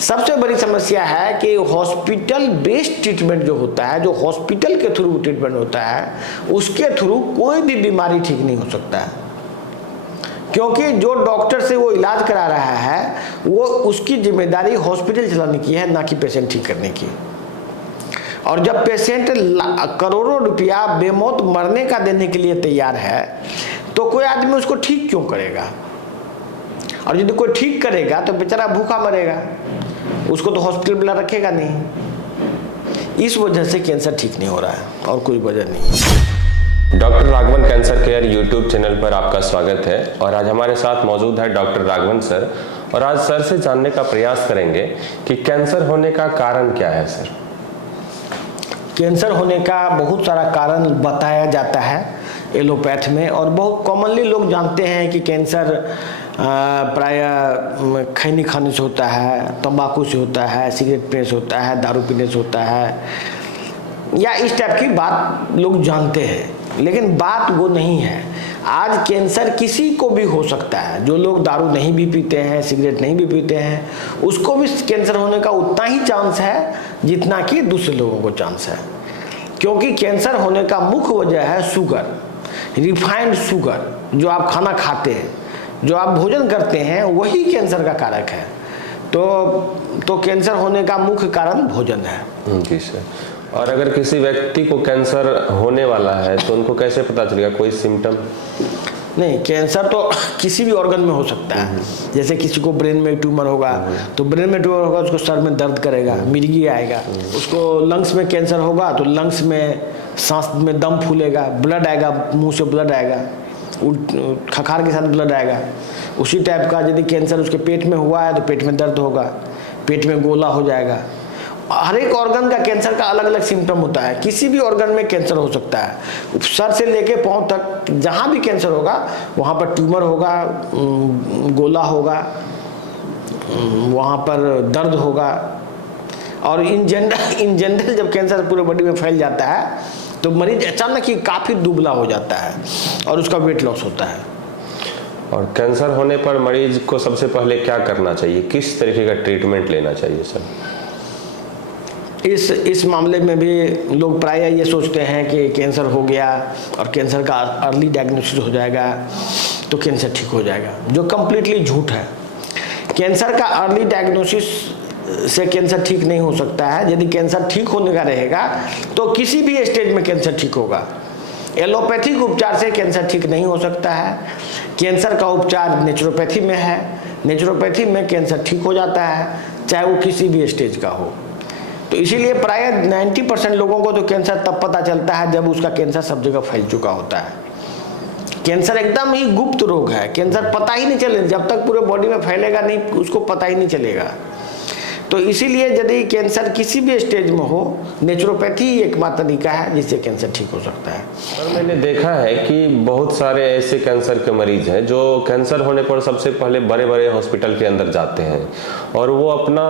सबसे बड़ी समस्या है कि हॉस्पिटल बेस्ड ट्रीटमेंट जो होता है, जो हॉस्पिटल के थ्रू ट्रीटमेंट होता है, उसके थ्रू कोई भी बीमारी ठीक नहीं हो सकता है। क्योंकि जो डॉक्टर से वो इलाज करा रहा है, वो उसकी जिम्मेदारी हॉस्पिटल चलाने की है, ना कि पेशेंट ठीक करने की। और जब पेशेंट करोड़ों रुपया बेमौत मरने का देने के लिए तैयार है, तो कोई आदमी उसको ठीक क्यों करेगा? और यदि कोई ठीक करेगा तो बेचारा भूखा मरेगा, उसको तो हॉस्पिटल बुला रखेगा नहीं। इस वजह से कैंसर ठीक नहीं हो रहा है, और कोई वजह नहीं। Doctor Raghavan cancer care YouTube channel पर आपका स्वागत है। और आज हमारे साथ मौजूद है डॉक्टर राघवन सर, और आज सर से जानने का प्रयास करेंगे कि कैंसर होने का कारण क्या है। सर, कैंसर होने का बहुत सारा कारण बताया जाता है एलोपैथ में, और बहुत कॉमनली लोग जानते हैं कि कैंसर प्रायः खैनी खाने से होता है, तंबाकू से होता है, सिगरेट पीने से होता है, दारू पीने से होता है, या इस टाइप की बात लोग जानते हैं। लेकिन बात वो नहीं है। आज कैंसर किसी को भी हो सकता है। जो लोग दारू नहीं भी पीते हैं, सिगरेट नहीं भी पीते हैं, उसको भी कैंसर होने का उतना ही चांस है जितना कि दूसरे लोगों को चांस है। क्योंकि कैंसर होने का मुख्य वजह है शुगर, रिफाइंड शुगर। जो आप खाना खाते हैं, जो आप भोजन करते हैं, वही कैंसर का कारक है। तो कैंसर होने का मुख्य कारण भोजन है। जी सर। और अगर किसी व्यक्ति को कैंसर होने वाला है तो उनको कैसे पता चलेगा? कोई सिम्टम? नहीं, कैंसर तो किसी भी ऑर्गन में हो सकता है। जैसे किसी को ब्रेन में ट्यूमर होगा तो ब्रेन में ट्यूमर होगा, उसको सर में दर्द करेगा, मिर्गी आएगा। उसको लंग्स में कैंसर होगा तो लंग्स में सांस में दम फूलेगा, ब्लड आएगा, मुंह से ब्लड आएगा, खखार के साथ ब्लड आएगा। उसी टाइप का यदि कैंसर उसके पेट में हुआ है तो पेट में दर्द होगा, पेट में गोला हो जाएगा। हर एक ऑर्गन का कैंसर का अलग अलग सिम्टम होता है। किसी भी ऑर्गन में कैंसर हो सकता है। सर से लेके पांव तक जहां भी कैंसर होगा वहां पर ट्यूमर होगा, गोला होगा, वहां पर दर्द होगा। और इन जनरल जब कैंसर पूरे बॉडी में फैल जाता है तो मरीज अचानक ही काफी दुबला हो जाता है और उसका वेट लॉस होता है। और कैंसर होने पर मरीज को सबसे पहले क्या करना चाहिए? किस तरीके का ट्रीटमेंट लेना चाहिए सर? इस मामले में भी लोग प्रायः ये सोचते हैं कि कैंसर हो गया और कैंसर का अर्ली डायग्नोसिस हो जाएगा तो कैंसर ठीक हो जाएगा, जो कम्प्लीटली झूठ है। कैंसर का अर्ली डायग्नोसिस से कैंसर ठीक नहीं हो सकता है। यदि कैंसर ठीक होने का रहेगा तो किसी भी स्टेज में कैंसर ठीक होगा। एलोपैथिक उपचार से कैंसर ठीक नहीं हो सकता है। कैंसर का उपचार नेचुरोपैथी में है। नेचुरोपैथी में कैंसर ठीक हो जाता है, चाहे वो किसी भी स्टेज का हो। तो इसीलिए प्रायः 90% लोगों को तो कैंसर तब पता चलता है जब उसका कैंसर सब जगह फैल चुका होता है। कैंसर एकदम ही गुप्त रोग है। कैंसर पता ही नहीं चलेगा, जब तक पूरे बॉडी में फैलेगा नहीं उसको पता ही नहीं चलेगा। तो इसीलिए यदि कैंसर किसी भी स्टेज में हो, नेचुरोपैथी एकमात्र तरीका है जिससे कैंसर ठीक हो सकता है। और मैंने देखा है कि बहुत सारे ऐसे कैंसर के मरीज हैं जो कैंसर होने पर सबसे पहले बड़े बड़े हॉस्पिटल के अंदर जाते हैं, और वो अपना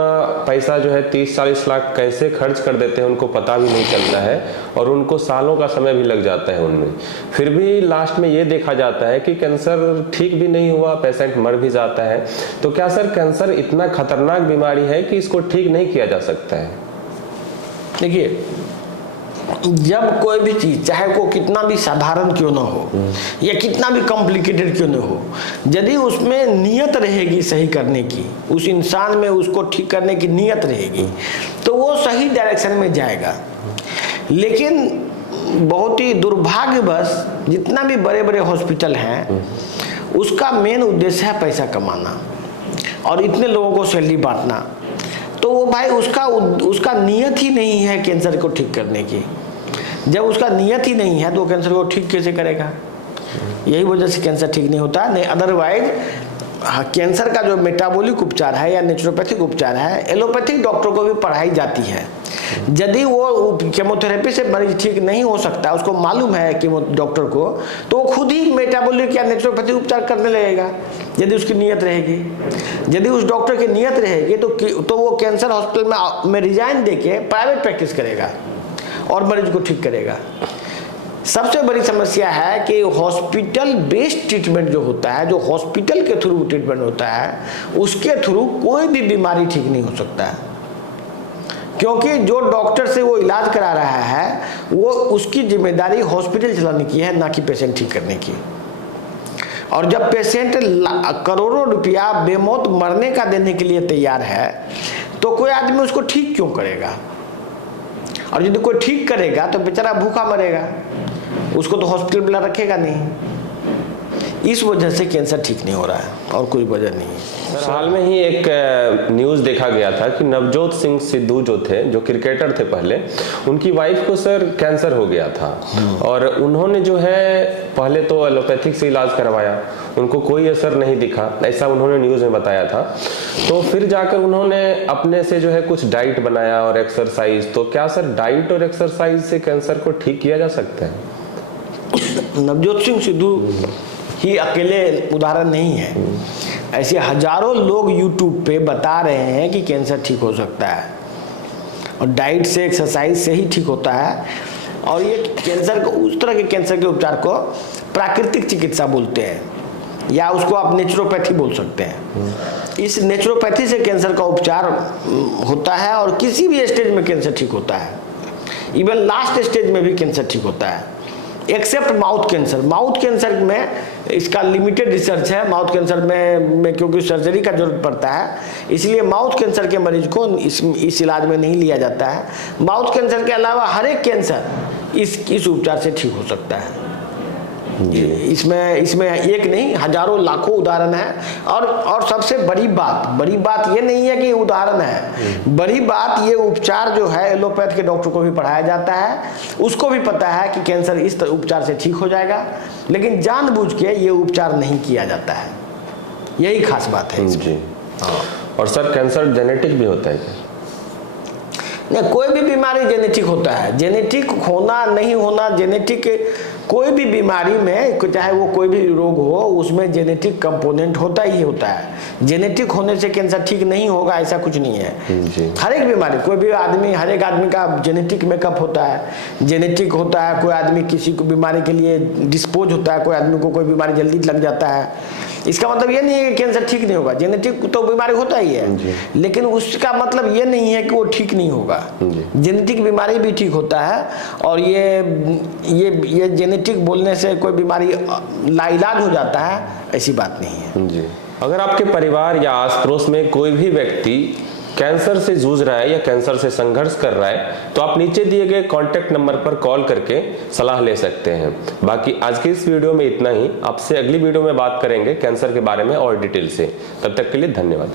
पैसा जो है 30-40 लाख कैसे खर्च कर देते हैं उनको पता भी नहीं चलता है, और उनको सालों का समय भी लग जाता है उनमें। फिर भी लास्ट में ये देखा जाता है कि कैंसर ठीक भी नहीं हुआ, पेशेंट मर भी जाता है। तो क्या सर कैंसर इतना खतरनाक बीमारी है कि इसको ठीक नहीं किया जा सकता है? देखिए, जब कोई भी चीज, चाहे वो कितना भी साधारण क्यों ना हो या कितना भी कॉम्प्लिकेटेड क्यों ना हो, यदि उसमें नियत रहेगी सही करने की, उस इंसान में उसको ठीक करने की नियत रहेगी, तो वो सही डायरेक्शन में जाएगा। लेकिन बहुत ही दुर्भाग्यवश जितना भी बड़े बड़े हॉस्पिटल हैं, उसका मेन उद्देश्य है पैसा कमाना और इतने लोगों को सैलरी बांटना। तो वो भाई उसका नियत ही नहीं है कैंसर को ठीक करने की। जब उसका नियत ही नहीं है तो कैंसर को ठीक कैसे करेगा? यही वजह से कैंसर ठीक नहीं होता। नहीं, अदरवाइज कैंसर का जो मेटाबॉलिक उपचार है या नेचुरोपैथिक उपचार है, एलोपैथिक डॉक्टर को भी पढ़ाई जाती है। यदि वो केमोथेरेपी से मरीज ठीक नहीं हो सकता, उसको मालूम है केमो डॉक्टर को, तो वो खुद ही मेटाबॉलिक या नेचुरोपैथिक उपचार करने लगेगा, यदि उसकी नियत रहेगी। यदि उस डॉक्टर की नियत रहेगी तो वो कैंसर हॉस्पिटल में रिजाइन देके प्राइवेट प्रैक्टिस करेगा और मरीज को ठीक करेगा। सबसे बड़ी समस्या है कि हॉस्पिटल बेस्ड ट्रीटमेंट जो होता है, जो हॉस्पिटल के थ्रू ट्रीटमेंट होता है, उसके थ्रू कोई भी बीमारी ठीक नहीं हो सकता है। क्योंकि जो डॉक्टर से वो इलाज करा रहा है, वो उसकी जिम्मेदारी हॉस्पिटल चलाने की है, ना कि पेशेंट ठीक करने की। और जब पेशेंट करोड़ों रुपया बेमौत मरने का देने के लिए तैयार है, तो कोई आदमी उसको ठीक क्यों करेगा? और यदि कोई ठीक करेगा तो बेचारा भूखा मरेगा, उसको तो हॉस्पिटल वाला रखेगा नहीं। इस वजह से कैंसर ठीक नहीं हो रहा है, और कोई वजह नहीं है। हाल में ही एक न्यूज़ देखा गया था कि नवजोत सिंह सिद्धू जो थे, जो क्रिकेटर थे पहले, उनकी वाइफ को सर कैंसर हो गया था, और उन्होंने जो है पहले तो एलोपैथिक से इलाज करवाया, उनको कोई असर नहीं दिखा, ऐसा उन्होंने न्यूज़ में बताया था। तो फिर जाकर उन्होंने अपने से जो है कुछ डाइट बनाया और एक्सरसाइज। तो क्या सर डाइट और एक्सरसाइज से कैंसर को ठीक किया जा सकता है? नवजोत सिंह सिद्धू ही अकेले उदाहरण नहीं है, ऐसे हजारों लोग यूट्यूब पे बता रहे हैं कि कैंसर ठीक हो सकता है, और डाइट से, एक्सरसाइज से ही ठीक होता है। और ये कैंसर को, उस तरह के कैंसर के उपचार को प्राकृतिक चिकित्सा बोलते हैं, या उसको आप नेचुरोपैथी बोल सकते हैं। इस नेचुरोपैथी से कैंसर का उपचार होता है, और किसी भी स्टेज में कैंसर ठीक होता है, इवन लास्ट स्टेज में भी कैंसर ठीक होता है, except mouth cancer. Mouth cancer में इसका लिमिटेड रिसर्च है। माउथ कैंसर में क्योंकि सर्जरी का जरूरत पड़ता है, इसलिए माउथ कैंसर के मरीज को इस इलाज में नहीं लिया जाता है। माउथ कैंसर के अलावा हर एक कैंसर इस उपचार से ठीक हो सकता है। इसमें एक नहीं, हजारों लाखों उदाहरण है। और सबसे बड़ी बात ये नहीं है कि उदाहरण है, बड़ी बात ये उपचार जो है एलोपैथ के डॉक्टर को भी पढ़ाया जाता है, उसको भी पता है कि कैंसर इस उपचार से ठीक हो जाएगा, लेकिन जानबूझ के ये उपचार नहीं किया जाता है। यही खास बात है इसमें। और सर कैंसर जेनेटिक भी होता है क्या? नहीं, कोई भी बीमारी जेनेटिक होता है। जेनेटिक होना नहीं होना, जेनेटिक कोई भी बीमारी में, चाहे वो कोई भी रोग हो, उसमें जेनेटिक कंपोनेंट होता ही होता है। जेनेटिक होने से कैंसर ठीक नहीं होगा ऐसा कुछ नहीं है। हर एक बीमारी, कोई भी आदमी, हर एक आदमी का जेनेटिक मेकअप होता है, जेनेटिक होता है। कोई आदमी किसी को बीमारी के लिए डिस्पोज होता है, कोई आदमी को कोई बीमारी जल्दी लग जाता है। इसका मतलब ये नहीं है कि कैंसर ठीक नहीं होगा, जेनेटिक तो बीमारी होता ही है, लेकिन उसका मतलब ये नहीं है कि वो ठीक नहीं होगा। जेनेटिक बीमारी भी ठीक होता है, और ये जेनेटिक बोलने से कोई बीमारी लाइलाज हो जाता है, ऐसी बात नहीं है जी। अगर आपके परिवार या आस पड़ोस में कोई भी व्यक्ति कैंसर से जूझ रहा है या कैंसर से संघर्ष कर रहा है, तो आप नीचे दिए गए कॉन्टैक्ट नंबर पर कॉल करके सलाह ले सकते हैं। बाकी आज के इस वीडियो में इतना ही। आपसे अगली वीडियो में बात करेंगे कैंसर के बारे में और डिटेल से। तब तक के लिए धन्यवाद।